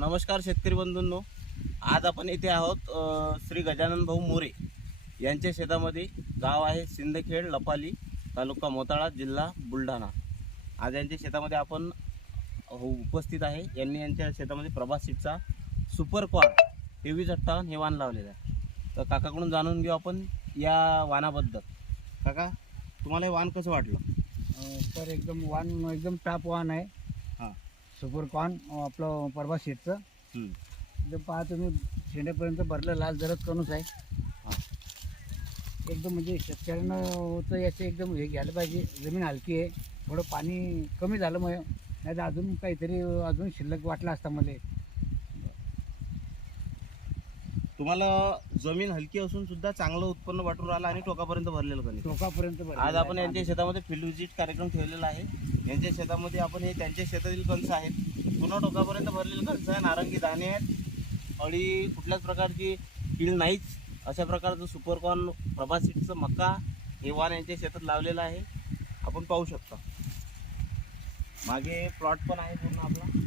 नमस्कार शेतकरी बंधूंनो, आज आपण इथे आहोत श्री गजानन भाऊ मोरे यांच्या शेतामध्ये. गाव आहे सिंदखेड लपाली, तालुका मोताळा, जिल्हा बुलढाणा. आज यांच्या शेतामध्ये आपण उपस्थित आहे. यांनी यांच्या शेतामध्ये प्रभास सीडचा सुपर कॉर्न 2358 हे वाण लावलेलं आहे. तर काकाकडून जाणून घेऊ आपण या वाणाबद्दल. काका, तुम्हाला हे वाण कसं वाटलं? तर एकदम वाण एकदम टॉप वाण आहे. हां, सुपर कॉर्न आपलं प्रभास सीडचं. एकदम पहा तुम्ही, शेंड्यापर्यंत भरलं, लाल जरद कणूस आहे. हां, एकदम म्हणजे शेतकऱ्यांना तर याचे एकदम हे घ्यायला पाहिजे. जमीन हलकी आहे, थोडं पाणी कमी झालं मग, नाही तर अजून काहीतरी अजून शिल्लक वाटला असता मला. तुम्हाला जमीन हलकी असून सुद्धा चांगलं उत्पन्न वाटून राहिलं आणि टोकापर्यंत भरलेलं कणिक. टोकापर्यंत भरलेलं आज आपण आहे. यांच्या शेतामध्ये फील्ड व्हिजिट कार्यक्रम ठेवलेला आहे. यांच्या शेतामध्ये आपण हे त्यांच्या शेतातील कणस आहेत. पूर्ण टोकापर्यंत भरलेलं कणस आहे. नारंगी दाणे आहेत. अळी कुठल्याच प्रकारची कीड नाहीच. अशा प्रकारचं सुपरकॉर्न प्रभास सीडचं मका हे वाण यांच्या शेतात लावलेलं आहे. आपण पाहू शकता. मागे प्लॉट पण आहे पूर्ण आपला.